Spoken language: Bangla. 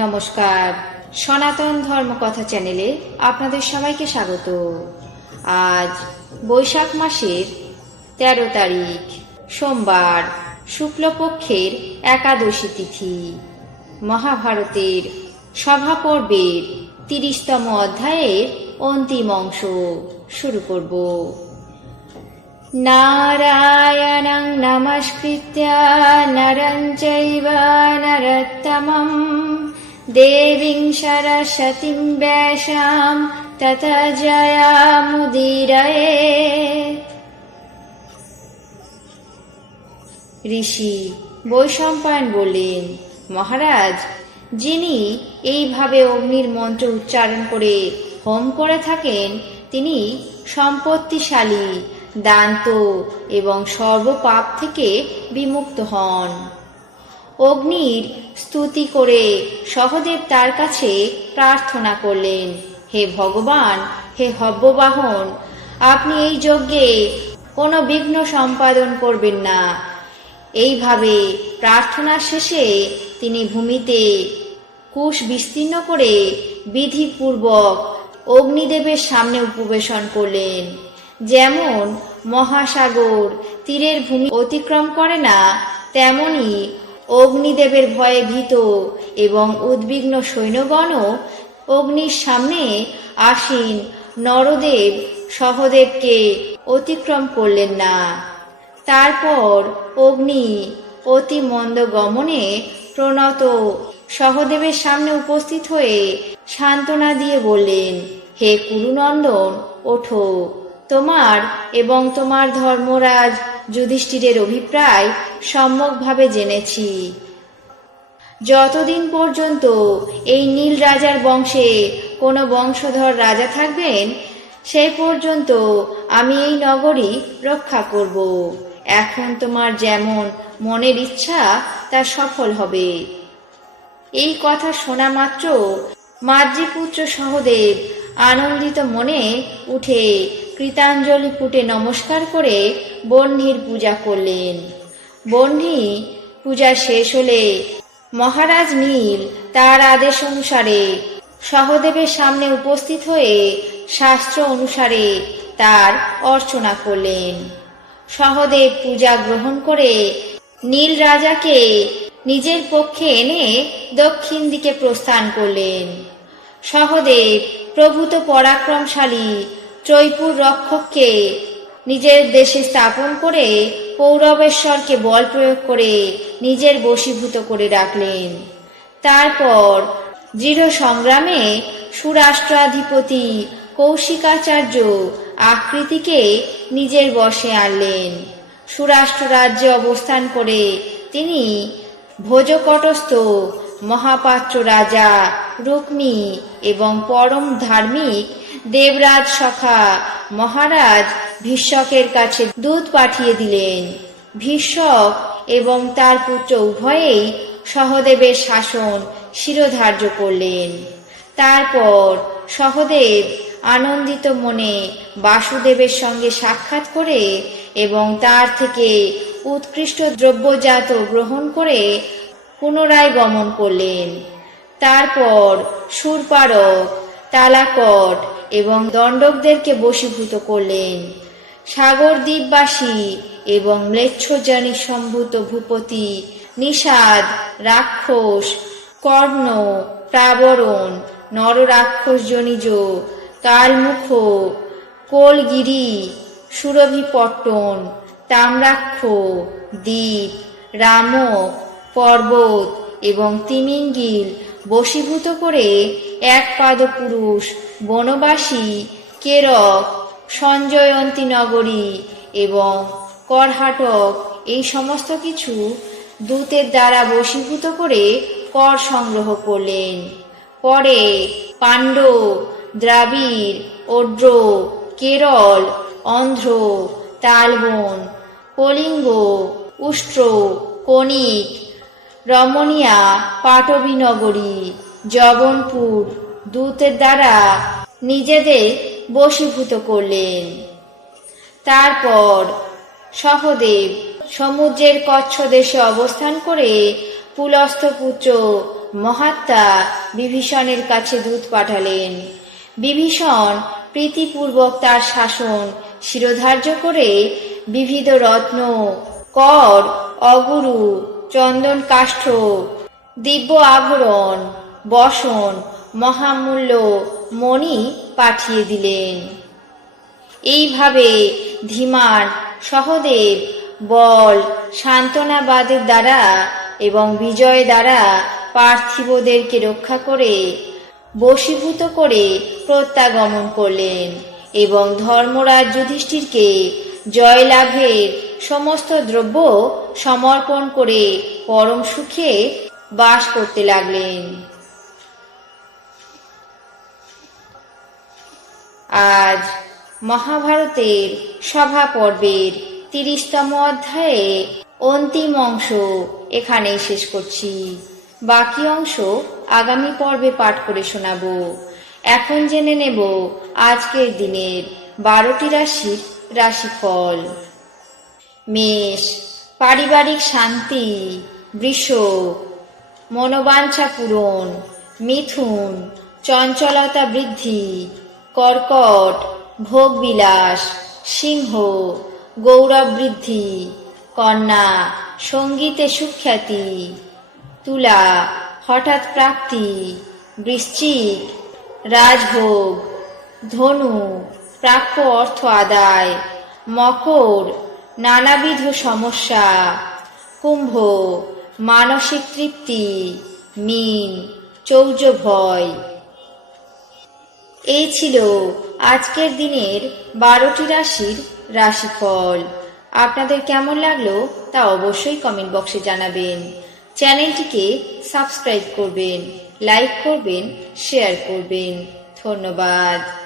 নমস্কার, সনাতন ধর্মকথা চ্যানেলে আপনাদের সবাইকে স্বাগত। আজ বৈশাখ মাসের ১৩ তারিখ সোমবার, শুক্লপক্ষের একাদশী তিথি। মহাভারতের সভা পর্বের ৩০তম অধ্যায়ের অন্তিম অংশ শুরু করব। নারায়ণং নমস্কৃত্য নরং চৈব নরোত্তমং দেবীং সরস্বতীং ব্যাসাং ততো জয়মুদীরয়েৎ। ঋষি বৈশম্পায়ন বললেন, মহারাজ, যিনি এইভাবে অগ্নির মন্ত্র উচ্চারণ করে হোম করে থাকেন তিনি সম্পত্তিশালী, দান্ত এবং সর্বপাপ থেকে বিমুক্ত হন। অগ্নির স্তুতি করে সহদেব তার কাছে প্রার্থনা করলেন, হে ভগবান, হে হব্যবাহন, আপনি এই যজ্ঞে কোনো বিঘ্ন সম্পাদন করবেন না। এইভাবে প্রার্থনার শেষে তিনি ভূমিতে কুশ বিস্তীর্ণ করে বিধিপূর্বক অগ্নিদেবের সামনে উপবেশন করলেন। যেমন মহাসাগর তীরের ভূমি অতিক্রম করে না, তেমনি অগ্নিদেবের ভয়ে ভীত এবং উদ্বিগ্ন সৈন্যগণও অগ্নির সামনে আসীন নরদেব সহদেবকে অতিক্রম করলেন না। তারপর অগ্নি অতি মন্দ গমনে প্রণত সহদেবের সামনে উপস্থিত হয়ে সান্ত্বনা দিয়ে বললেন, হে কুরুনন্দন, ওঠো। তোমার এবং তোমার ধর্মরাজ যুধিষ্ঠিরের অভিপ্রায় সম্যকভাবে জেনেছি। যতদিন পর্যন্ত এই নীল রাজার বংশে কোনো বংশধর রাজা থাকবেন, সেই পর্যন্ত আমি এই নগরী রক্ষা করব। এখন তোমার যেমন মনের ইচ্ছা তা সফল হবে। এই কথা শোনা মাত্র মাদ্রীপুত্র সহদেব আনন্দিত মনে উঠে কৃতাঞ্জলি পুটে নমস্কার করে বহ্নির পূজা করলেন। বহ্নি পূজা শেষ হলে মহারাজ নীল তার আদেশ অনুসারে সহদেবের সামনে উপস্থিত হয়ে শাস্ত্র অনুসারে তার অর্চনা করলেন। সহদেব পূজা গ্রহণ করে নীল রাজাকে নিজের পক্ষে এনে দক্ষিণ দিকে প্রস্থান করলেন। সহদেব প্রভূত পরাক্রমশালী ত্রৈপুর রক্ষককে নিজের দেশে স্থাপন করে পৌরবেশ্বরকে বল প্রয়োগ করে নিজের বশীভূত করে রাখলেন। তারপর দৃঢ় সংগ্রামে সুরাষ্ট্রাধিপতি কৌশিকাচার্য আকৃতিকে নিজের বশে আনলেন। সুরাষ্ট্র রাজ্যে অবস্থান করে তিনি ভোজকটস্থ মহাপাত্র রাজা রুক্মী এবং পরম ধার্মিক দেবরাজ সখা মহারাজ ভীষ্মকের কাছে দূত পাঠিয়ে দিলেন। ভীষ্মক এবং তার পুত্র উভয়েই সহদেবের শাসন শিরোধার্য করলেন। তারপর সহদেব আনন্দিত মনে বাসুদেবের সঙ্গে সাক্ষাৎ করে এবং তার থেকে উৎকৃষ্ট দ্রব্যজাত গ্রহণ করে পুনরায় গমন করলেন। তারপর শূরপারক, তালাকট এবং দণ্ডকদেরকে বশীভূত করলেন। সাগর দ্বীপবাসী এবং ম্লেচ্ছজনী সম্ভূত ভূপতি, নিষাদ, রাক্ষস, কর্ণ, প্রাবরণ, নররাক্ষস জনিজ, কালমুখ, কোলগিরি, সুরভিপট্টন, তাম্রাক্ষ, দ্বীপ, রামক, পর্বত এবং তিমিঙ্গিল বশীভূত করে একপাদ পুরুষ বনবাসী কেরক, সঞ্জয়ন্তী নগরী এবং করহাটক এই সমস্ত কিছু দূতের দ্বারা বশীভূত করে কর সংগ্রহ করলেন। পরে পাণ্ডব, দ্রাবিড়, ওড্র, কেরল, অন্ধ্র, তালবন, কলিঙ্গ, উষ্ট্র, কণিক, রমণীয়া, পাটবী নগরী, জবনপুর দূতের দ্বারা নিজেদের বশীভূত করলেন। তারপর সহদেব সমুদ্রের কচ্ছ দেশে অবস্থান করে পুলস্থ পুত্র মহাত্মা বিভীষণের কাছে দূত পাঠালেন। বিভীষণ প্রীতিপূর্বক তার শাসন শিরোধার্য করে বিবিধ রত্ন, কর, অগুরু, চন্দন কাষ্ঠ, দিব্য আভরণ, বসন, মহামূল্য মণি পাঠিয়ে দিলেন। এইভাবে ধীমান সহদেব বল সান্ত্বনাবাদের দ্বারা এবং বিজয় দ্বারা পার্থিবদেরকে রক্ষা করে বশীভূত করে প্রত্যাগমন করলেন এবং ধর্মরাজ যুধিষ্ঠিরকে জয়লাভের সমস্ত দ্রব্য সমর্পণ করে পরম সুখে বাস করতে লাগলেন। আজ মহাভারতের সভা পর্বের 30তম অধ্যায়ে অন্তিম অংশ এখানেই শেষ করছি। বাকি অংশ আগামী পর্বে পাঠ করে শোনাবো। এখন জেনে নেব আজকের দিনের 12টি রাশির রাশিফল। মেষ, পারিবারিক শান্তি। বৃষ, মনোবাঞ্ছা পূরণ। মিথুন, চঞ্চলতা বৃদ্ধি। কর্কট, ভোগ বিলাস। সিংহ, গৌরব বৃদ্ধি। কন্যা, সঙ্গীতে সুখ্যাতি। তুলা, হঠাৎ প্রাপ্তি। বৃশ্চিক, রাজভোগ। ধনু, প্রাপ্য অর্থ আদায়। মকর, নানাবিধ সমস্যা। কুম্ভ, মানসিক তৃপ্তি। মীন, চৌর্য ভয়। এই ছিল আজকের দিনের 12টি রাশির রাশিফল। আপনাদের কেমন লাগলো তা অবশ্যই কমেন্ট বক্সে জানাবেন। চ্যানেলটিকে সাবস্ক্রাইব করবেন, লাইক করবেন, শেয়ার করবেন। ধন্যবাদ।